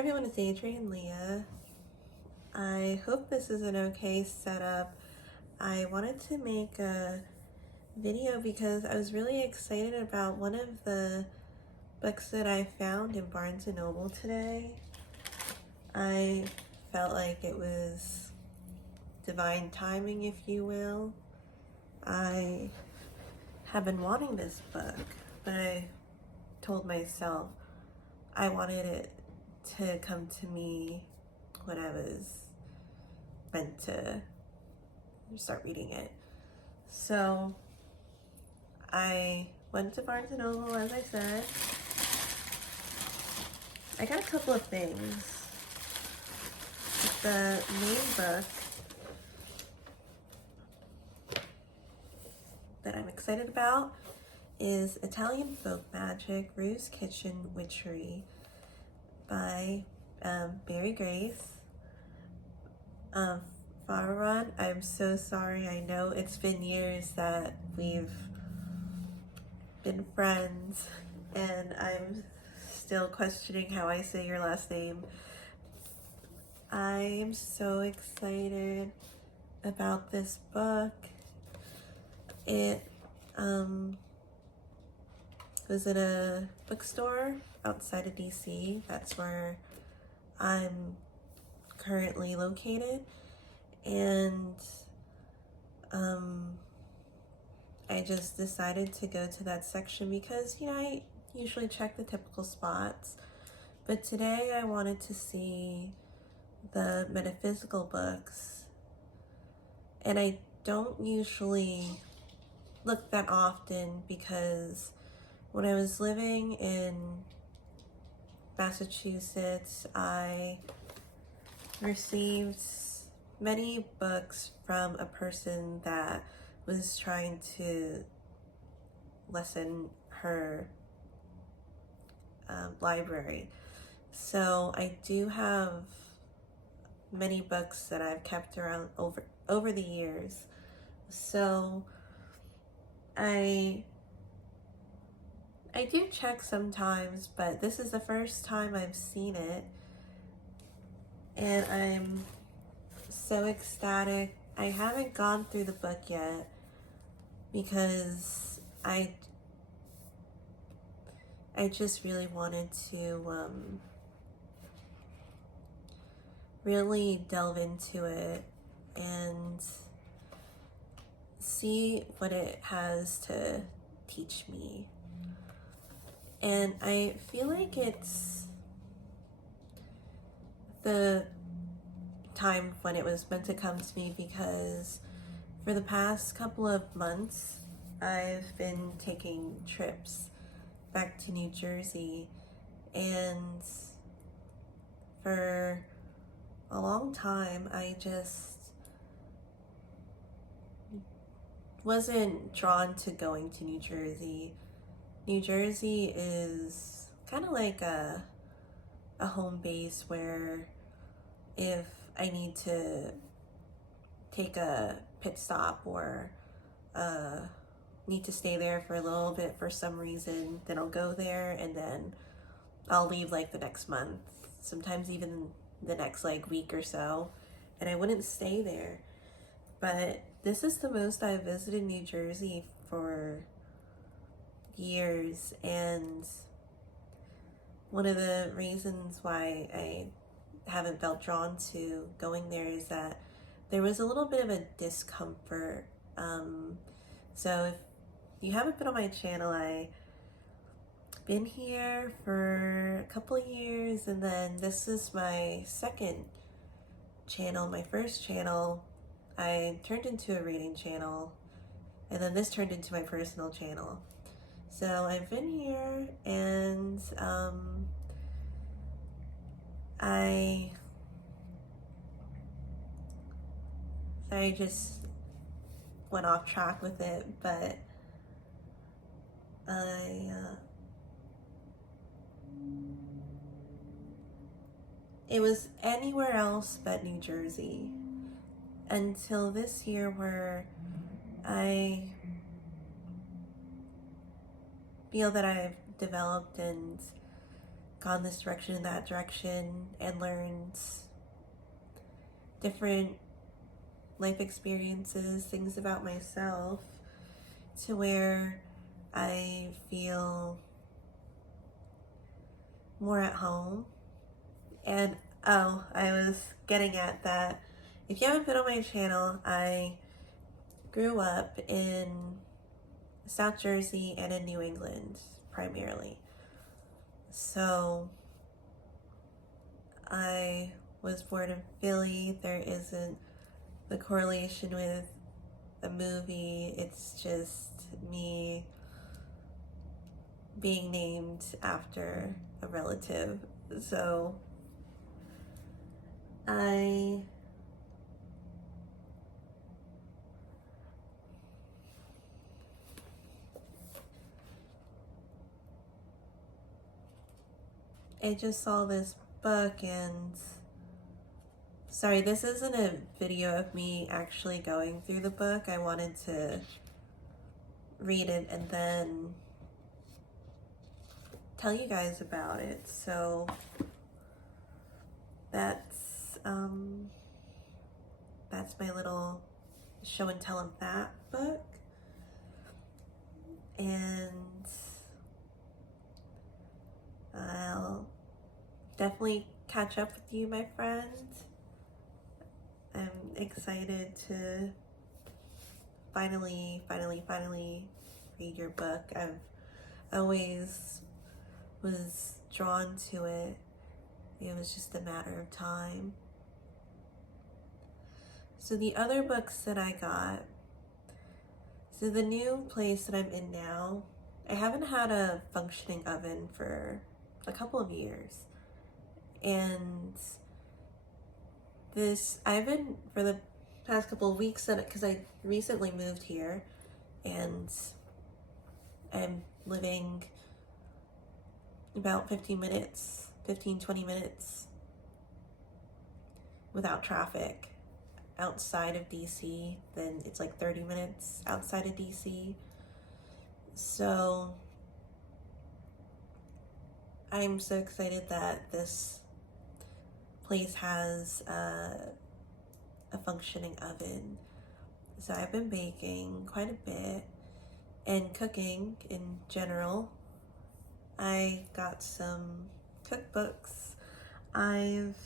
Hi everyone, it's Adrian Leah. I hope this is an okay setup. I wanted to make a video because I was really excited about one of the books that I found in Barnes & Noble today. I felt like it was divine timing, if you will. I have been wanting this book, but I told myself I wanted it to come to me when I was meant to start reading it. So I went to Barnes & Noble, as I said. I got a couple of things. The main book that I'm excited about is Italian Folk Magic, Rue's Kitchen Witchery by Mary-Grace Fahrun. I'm so sorry. I know it's been years that we've been friends, and I'm still questioning how I say your last name. I am so excited about this book. It was in a bookstore outside of DC. That's where I'm currently located, and I just decided to go to that section because, I usually check the typical spots, but today I wanted to see the metaphysical books, and I don't usually look that often because when I was living in Massachusetts, I received many books from a person that was trying to lessen her library. So I do have many books that I've kept around over the years. So I do check sometimes, but this is the first time I've seen it, and I'm so ecstatic. I haven't gone through the book yet because I just really wanted to really delve into it and see what it has to teach me. And I feel like it's the time when it was meant to come to me because for the past couple of months I've been taking trips back to New Jersey, and for a long time I just wasn't drawn to going to New Jersey. New Jersey is kind of like a home base where if I need to take a pit stop or need to stay there for a little bit for some reason, then I'll go there and then I'll leave like the next month, sometimes even the next like week or so, and I wouldn't stay there. But this is the most I've visited New Jersey for years, and one of the reasons why I haven't felt drawn to going there is that there was a little bit of a discomfort. So if you haven't been on my channel, I've been here for a couple of years, and then this is my second channel. My first channel I turned into a reading channel, and then this turned into my personal channel. So I've been here, and I just went off track with it, but it was anywhere else but New Jersey until this year, where I feel that I've developed and gone this direction and that direction and learned different life experiences, things about myself, to where I feel more at home. And oh, I was getting at that. If you haven't been on my channel, I grew up in South Jersey and in New England primarily. So I was born in Philly. There isn't the correlation with a movie. It's just me being named after a relative. So I just saw this book, and sorry, this isn't a video of me actually going through the book. I wanted to read it and then tell you guys about it. So that's my little show and tell of that book. And I'll definitely catch up with you, my friend. I'm excited to finally read your book. I've always was drawn to it. It was just a matter of time. So the other books that I got, so the new place that I'm in now, I haven't had a functioning oven for a couple of years. And I've been, for the past couple of weeks, because I recently moved here, and I'm living about 20 minutes without traffic outside of DC. Then it's like 30 minutes outside of DC. So I'm so excited that this place has a functioning oven. So I've been baking quite a bit and cooking in general. I got some cookbooks. I've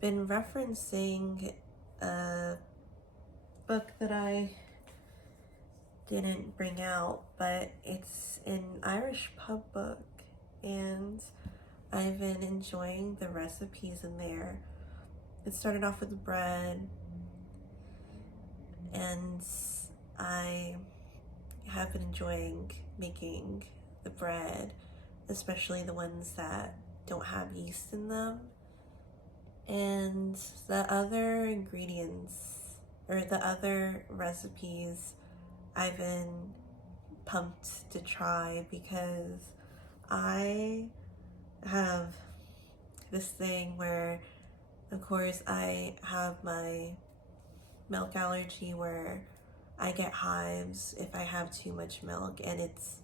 been referencing a book that I didn't bring out, but it's an Irish pub book, and I've been enjoying the recipes in there. It started off with bread, and I have been enjoying making the bread, especially the ones that don't have yeast in them. And the other ingredients, or the other recipes, I've been pumped to try, because I have this thing where, of course, I have my milk allergy where I get hives if I have too much milk, and it's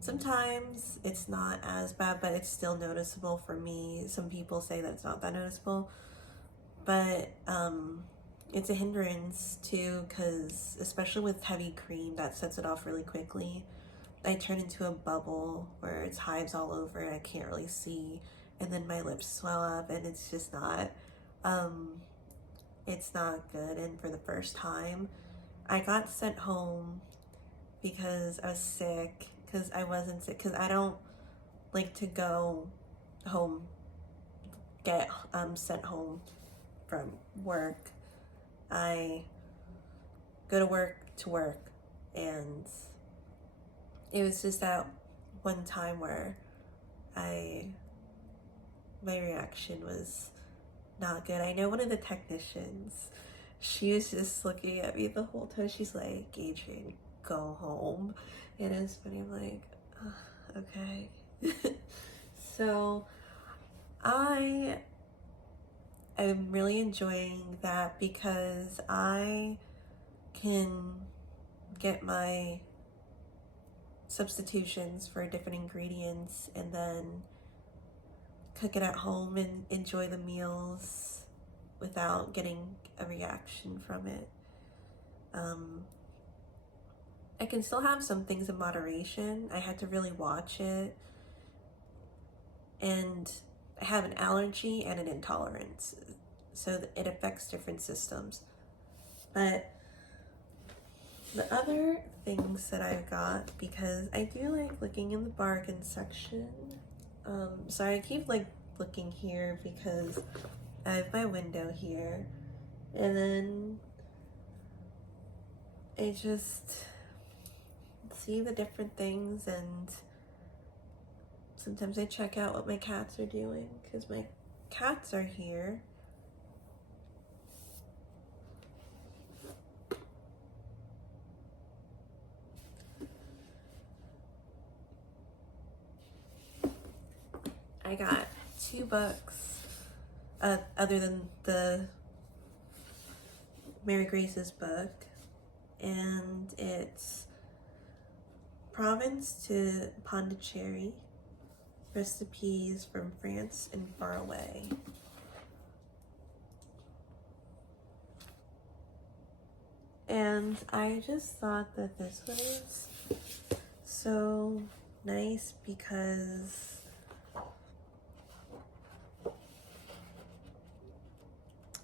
sometimes it's not as bad, but it's still noticeable for me. Some people say that it's not that noticeable, but it's a hindrance too, because especially with heavy cream, that sets it off really quickly. I turn into a bubble where it's hives all over and I can't really see, and then my lips swell up, and it's just not it's not good. And for the first time, I got sent home because I was sick, because I wasn't sick, because I don't like to go home, get sent home from work. I go to work, and it was just that one time where my reaction was not good. I know one of the technicians, she was just looking at me the whole time. She's like, Adrian, go home. And it was funny. I'm like, okay. So I am really enjoying that, because I can get my substitutions for different ingredients and then cook it at home and enjoy the meals without getting a reaction from it. I can still have some things in moderation. I had to really watch it. And I have an allergy and an intolerance, so it affects different systems. But the other things that I've got, because I do like looking in the bargain section, so I keep like looking here because I have my window here, and then I just see the different things, and sometimes I check out what my cats are doing because my cats are here. I got 2 books, other than the Mary-Grace's book, and it's Provence to Pondicherry, Recipes from France and Far Away. And I just thought that this was so nice because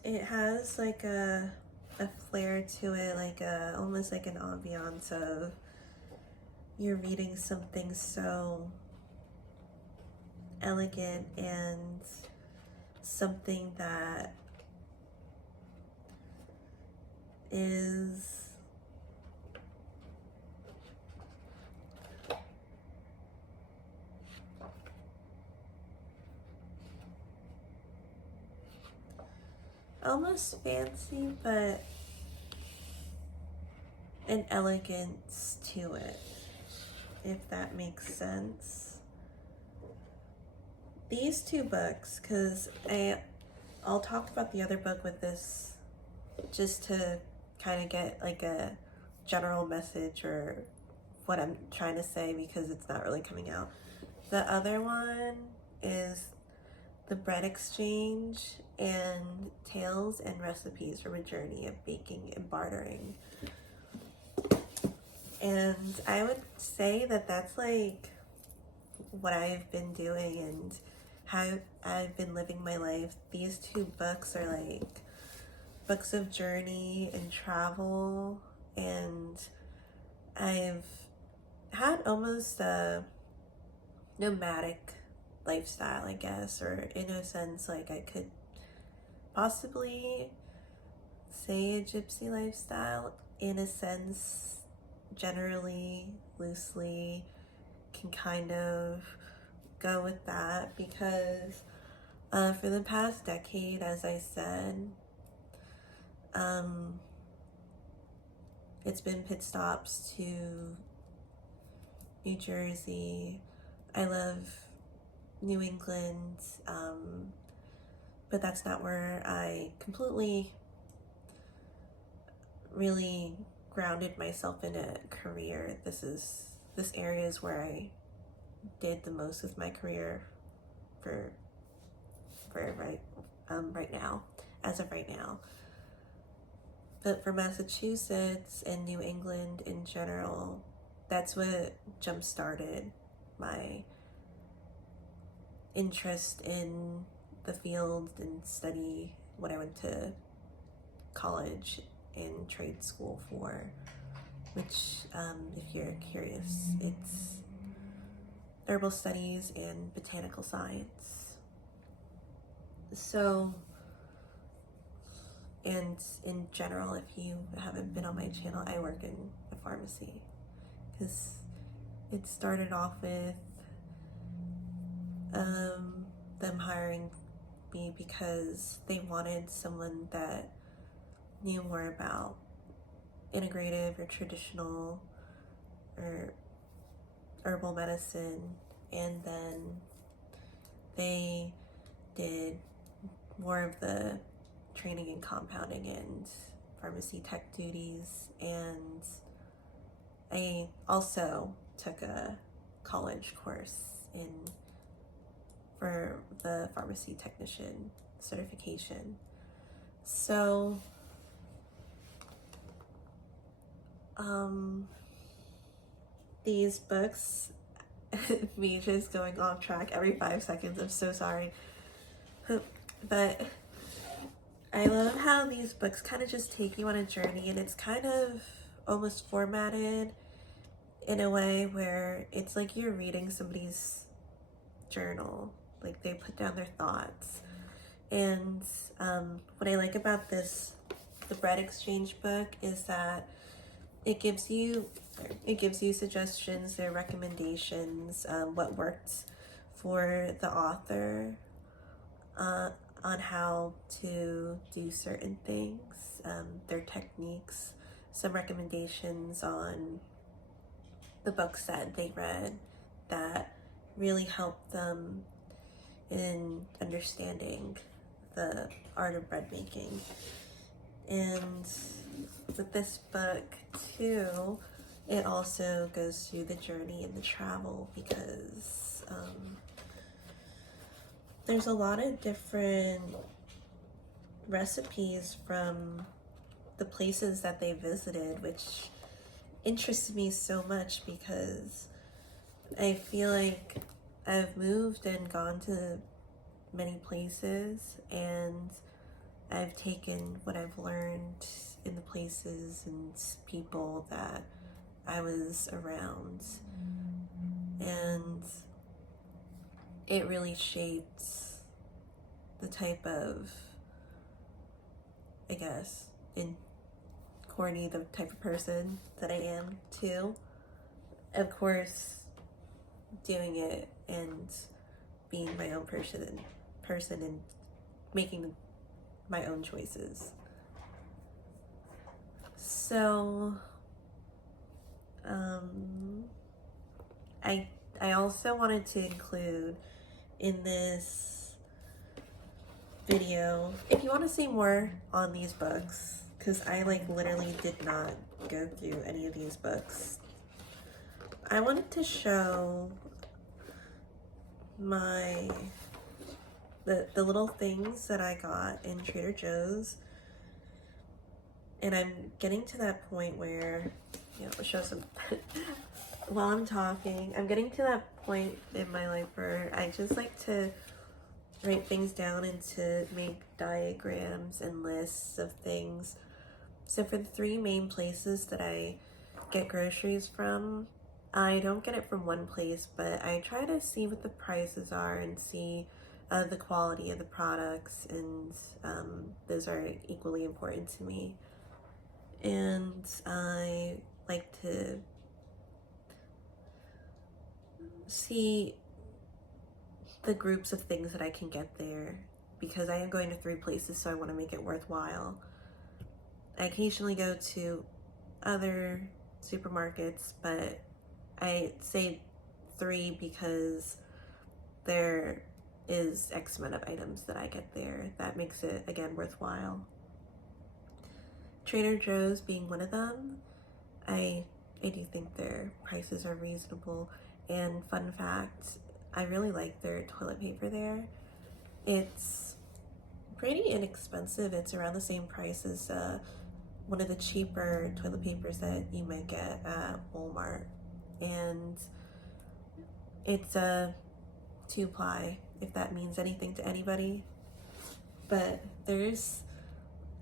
it has like a flair to it, like almost like an ambiance of you're reading something so elegant and something that is almost fancy, but an elegance to it, if that makes sense. These 2 books, because I'll talk about the other book with this just to kind of get like a general message or what I'm trying to say, because it's not really coming out. The other one is The Bread Exchange and Tales and Recipes from a Journey of Baking and Bartering. And I would say that that's like what I've been doing and how I've been living my life. These 2 books are like books of journey and travel, and I've had almost a nomadic lifestyle, I guess, or in a sense, like I could possibly say a gypsy lifestyle in a sense, generally, loosely, can kind of go with that because for the past decade, as I said, it's been pit stops to New Jersey. I love New England, but that's not where I completely really grounded myself in a career. This area is where I did the most of my career for right now, as of right now. But for Massachusetts and New England in general, that's what jump-started my interest in the field and study, what I went to college and trade school for, which, if you're curious, it's herbal studies and botanical science. So, and in general, if you haven't been on my channel, I work in a pharmacy because it started off with them hiring me because they wanted someone that knew more about integrative or traditional or herbal medicine, and then they did more of the training and compounding and pharmacy tech duties, and I also took a college course for the pharmacy technician certification. So these books, me just going off track every 5 seconds, I'm so sorry. But I love how these books kind of just take you on a journey, and it's kind of almost formatted in a way where it's like you're reading somebody's journal. Like, they put down their thoughts. And what I like about the bread exchange book, is that it gives you suggestions, their recommendations, what worked for the author, on how to do certain things, their techniques, some recommendations on the books that they read that really helped them in understanding the art of bread making. And with this book too, it also goes through the journey and the travel, because there's a lot of different recipes from the places that they visited, which interests me so much, because I feel like I've moved and gone to many places, and I've taken what I've learned in the places and people that I was around, and it really shaped the type of, I guess, the type of person that I am too. Of course, doing it and being my own person and making my own choices. So I also wanted to include in this video, if you want to see more on these books, because I literally did not go through any of these books, I wanted to show the little things that I got in Trader Joe's. And I'm getting to that point where, I'll show some while I'm talking. I'm getting to that point in my life where I just like to write things down and to make diagrams and lists of things. So for the 3 main places that I get groceries from, I don't get it from one place, but I try to see what the prices are and see the quality of the products, and those are equally important to me. And I like to see the groups of things that I can get there, because I am going to 3 places, so I want to make it worthwhile. I occasionally go to other supermarkets, but I say 3 because there is X amount of items that I get there that makes it, again, worthwhile. Trader Joe's being one of them, I do think their prices are reasonable. And fun fact, I really like their toilet paper there. It's pretty inexpensive. It's around the same price as one of the cheaper toilet papers that you might get at Walmart. And it's a 2-ply, if that means anything to anybody. But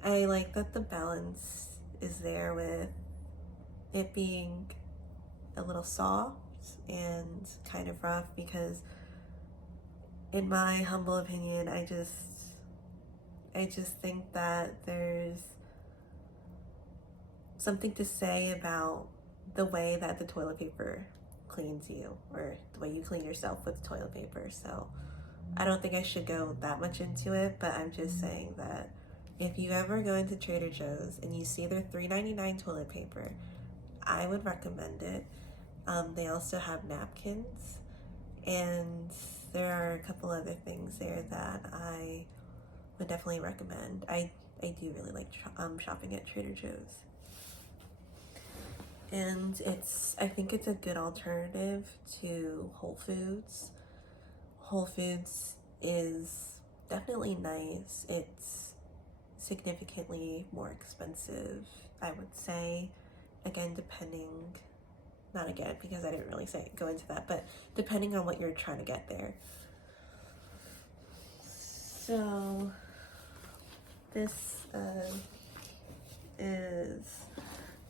I like that the balance is there with it being a little soft and kind of rough, because in my humble opinion, I just think that there's something to say about the way that the toilet paper cleans you, or the way you clean yourself with toilet paper. So I don't think I should go that much into it, but I'm just saying that if you ever go into Trader Joe's and you see their $3.99 toilet paper, I would recommend it. They also have napkins, and there are a couple other things there that I would definitely recommend. I do really like shopping at Trader Joe's. and I think it's a good alternative to Whole Foods. Whole Foods is definitely nice. It's significantly more expensive, I would say. Again, not again, because I didn't really go into that, but depending on what you're trying to get there. So this is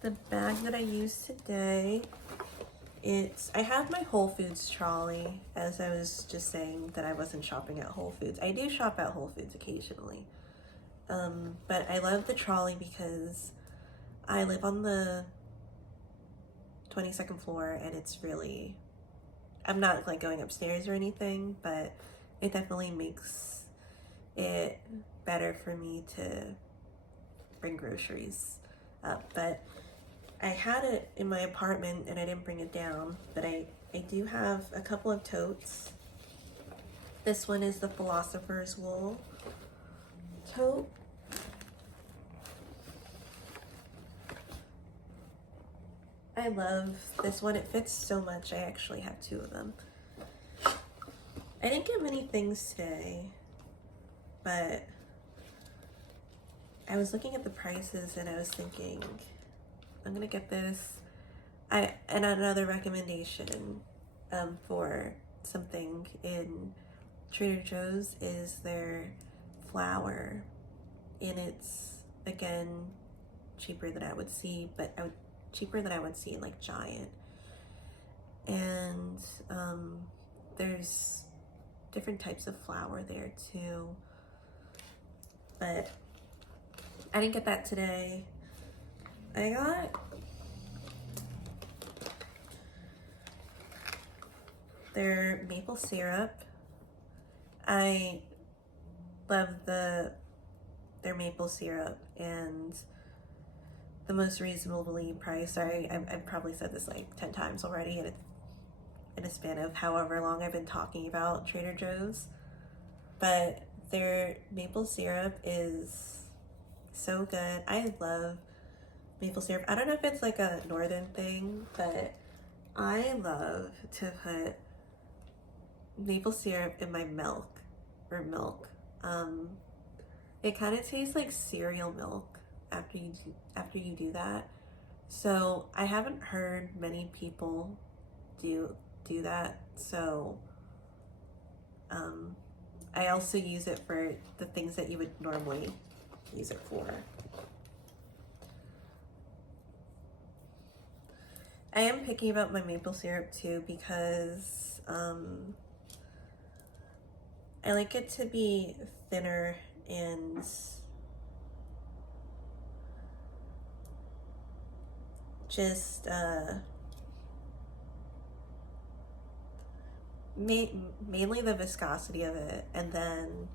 the bag that I used today. I have my Whole Foods trolley, as I was just saying that I wasn't shopping at Whole Foods. I do shop at Whole Foods occasionally. But I love the trolley because I live on the 22nd floor, and I'm not like going upstairs or anything, but it definitely makes it better for me to bring groceries up. But I had it in my apartment and I didn't bring it down, but I do have a couple of totes. This one is the Philosopher's Wool tote. I love this one. It fits so much. I actually have two of them. I didn't get many things today, but I was looking at the prices and I was thinking, I'm gonna get this. And another recommendation for something in Trader Joe's is their flour, and it's again cheaper than I would see, cheaper than I would see in like Giant. And there's different types of flour there too, but I didn't get that today. I got their maple syrup. I love their maple syrup, and the most reasonably priced. I've probably said this like 10 times already in a span of however long I've been talking about Trader Joe's, but their maple syrup is so good. I love maple syrup. I don't know if it's like a northern thing, but I love to put maple syrup in my milk. It kind of tastes like cereal milk after you do that. So I haven't heard many people do that. So I also use it for the things that you would normally use it for. I am picky about my maple syrup too, because I like it to be thinner and just mainly the viscosity of it, and then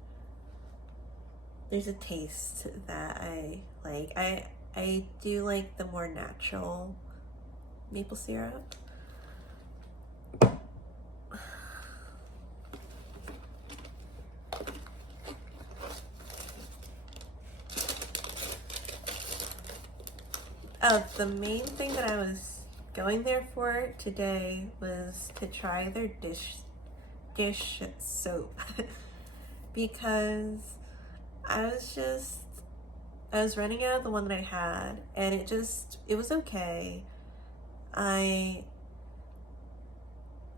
there's a taste that I like. I do like the more natural maple syrup. The main thing that I was going there for today was to try their dish soap because I was running out of the one that I had, and it was okay. I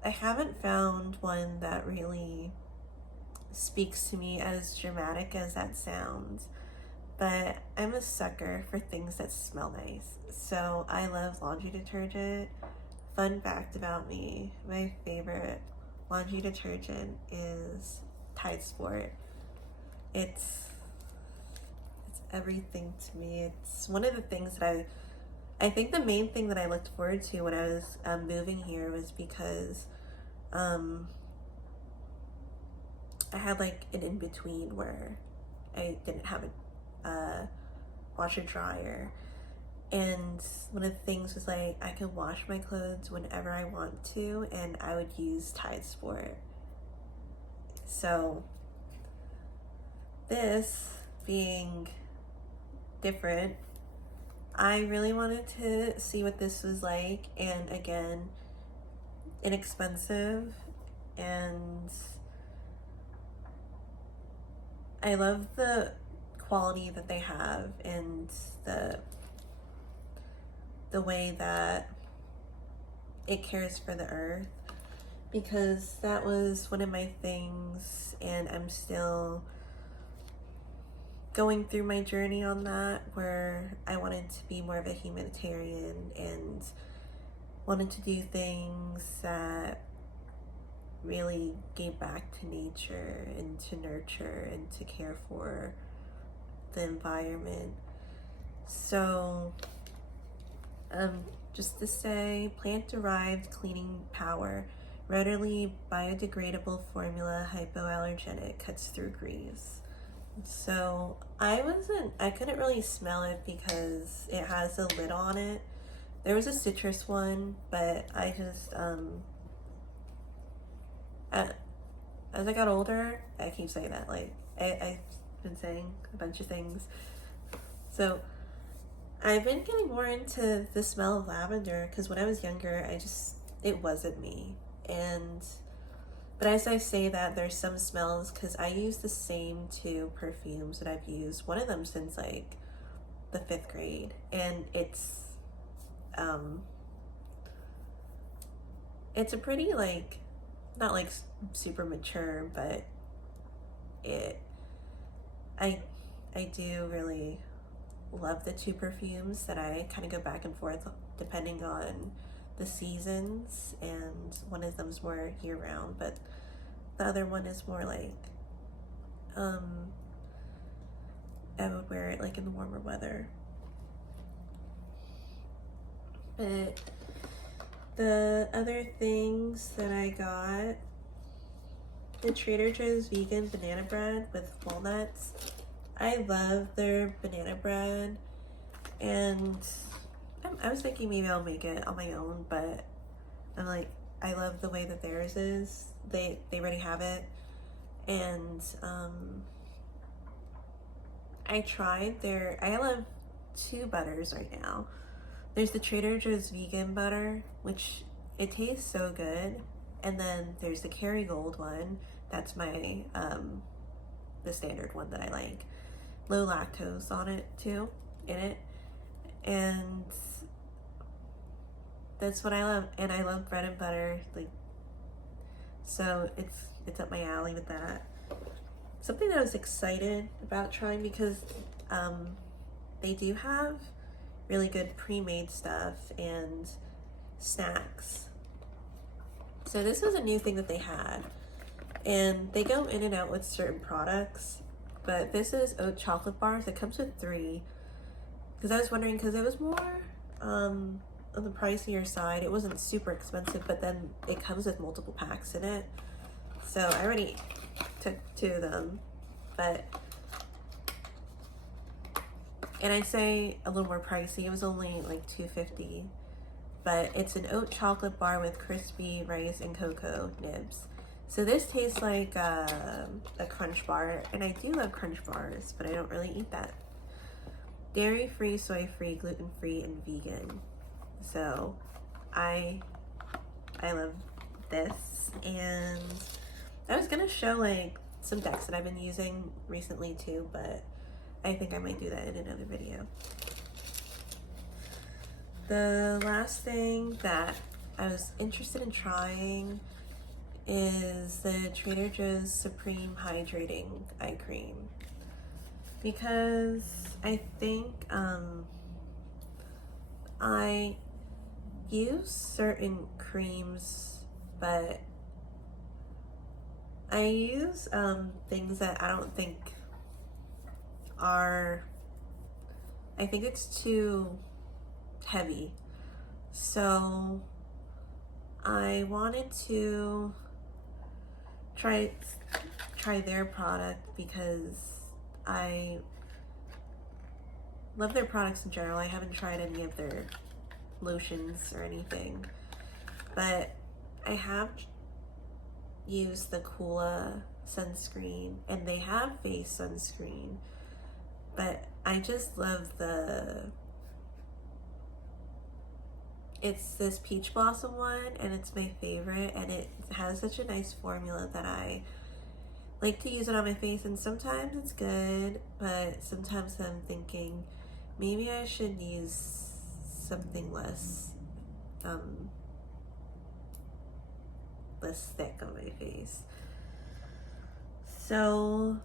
haven't found one that really speaks to me as dramatic as that sounds, but I'm a sucker for things that smell nice. So I love laundry detergent. Fun fact about me, my favorite laundry detergent is Tide Sport. It's everything to me. It's one of the things that I think the main thing that I looked forward to when I was moving here was because I had like an in-between where I didn't have a washer dryer, and one of the things was like I could wash my clothes whenever I want to, and I would use Tide Sport. So this being different, I really wanted to see what this was like, and again, inexpensive, and I love the quality that they have and the way that it cares for the earth, because that was one of my things, and I'm still going through my journey on that, where I wanted to be more of a humanitarian and wanted to do things that really gave back to nature and to nurture and to care for the environment. So just to say, plant-derived cleaning power, readily biodegradable formula, hypoallergenic, cuts through grease. So I couldn't really smell it because it has a lid on it. There was a citrus one, but I just as I got older, I keep saying that, like I've been saying a bunch of things. So I've been getting more into the smell of lavender, because when I was younger, it wasn't me. But as I say that, there's some smells, because I use the same 2 perfumes that I've used, one of them since like the 5th grade, and it's a pretty, like, not like super mature, but I do really love the 2 perfumes that I kind of go back and forth depending on the seasons, and one of them's more year-round, but the other one is more like I would wear it like in the warmer weather. But the other things that I got, the Trader Joe's vegan banana bread with walnuts. I love their banana bread, and I was thinking maybe I'll make it on my own, but I'm like, I love the way that theirs is. They already have it, and I love 2 butters right now. There's the Trader Joe's vegan butter, which it tastes so good, and then there's the Kerrygold one. That's my the standard one that I like. Low lactose on it too, in it, and that's what I love. And I love bread and butter, like, so it's up my alley with that. Something that I was excited about trying, because they do have really good pre-made stuff and snacks. So this was a new thing that they had, and they go in and out with certain products, but this is oat chocolate bars. It comes with 3, because I was wondering, because it was more on the pricier side. It wasn't super expensive, but then it comes with multiple packs in it. So I already took 2 of them, and I say a little more pricey. It was only like $2.50, but it's an oat chocolate bar with crispy rice and cocoa nibs. So this tastes like a crunch bar, and I do love crunch bars, but I don't really eat that. Dairy-free, soy-free, gluten-free, and vegan. So I love this, and I was gonna show like some decks that I've been using recently too, but I think I might do that in another video. The last thing that I was interested in trying is the Trader Joe's Supreme Hydrating Eye Cream, because I think I use certain creams, but I use things that I don't think are, I think it's too heavy. So I wanted to try their product, because I love their products in general. I haven't tried any of their lotions or anything, but I have used the Kula sunscreen, and they have face sunscreen, but I just love the It's this peach blossom one, and it's my favorite, and it has such a nice formula that I like to use it on my face, and sometimes it's good, but sometimes I'm thinking maybe I should use something less thick on my face. So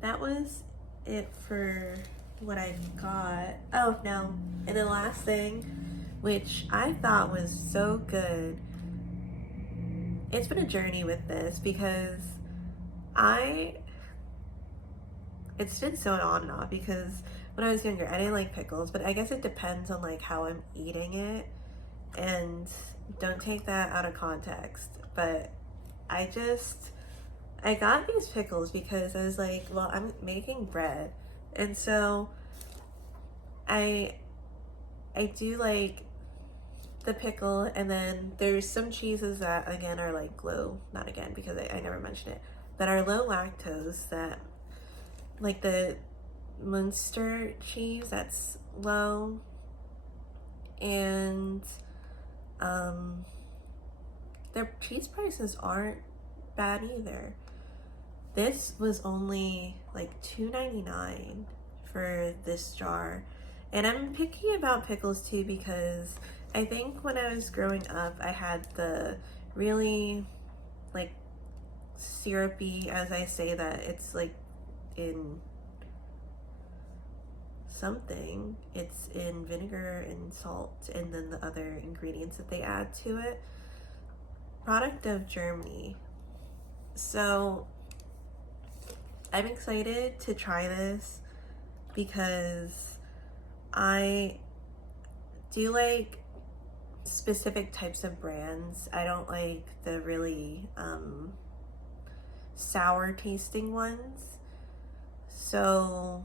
that was it for what I got. Oh, no, and the last thing, which I thought was so good, it's been a journey with this because it's been so on and off because when I was younger, I didn't like pickles, but I guess it depends on like how I'm eating it, and don't take that out of context. But I got these pickles because I was like, well, I'm making bread, and so I do like the pickle, and then there's some cheeses that again are like low, not again because I never mentioned it, that are low lactose, that like the Munster cheese that's low, and their cheese prices aren't bad either. This was only like $2.99 for this jar. And I'm picky about pickles too because I think when I was growing up, I had the really like syrupy, as I say that, it's like in something, it's in vinegar and salt and then the other ingredients that they add to it, product of Germany. So I'm excited to try this because I do like specific types of brands. I don't like the really sour tasting ones. So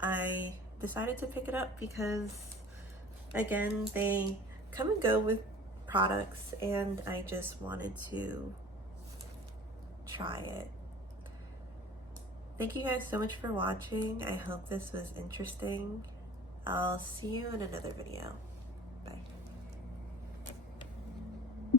I decided to pick it up because, again, they come and go with products, and I just wanted to try it. Thank you guys so much for watching. I hope this was interesting. I'll see you in another video.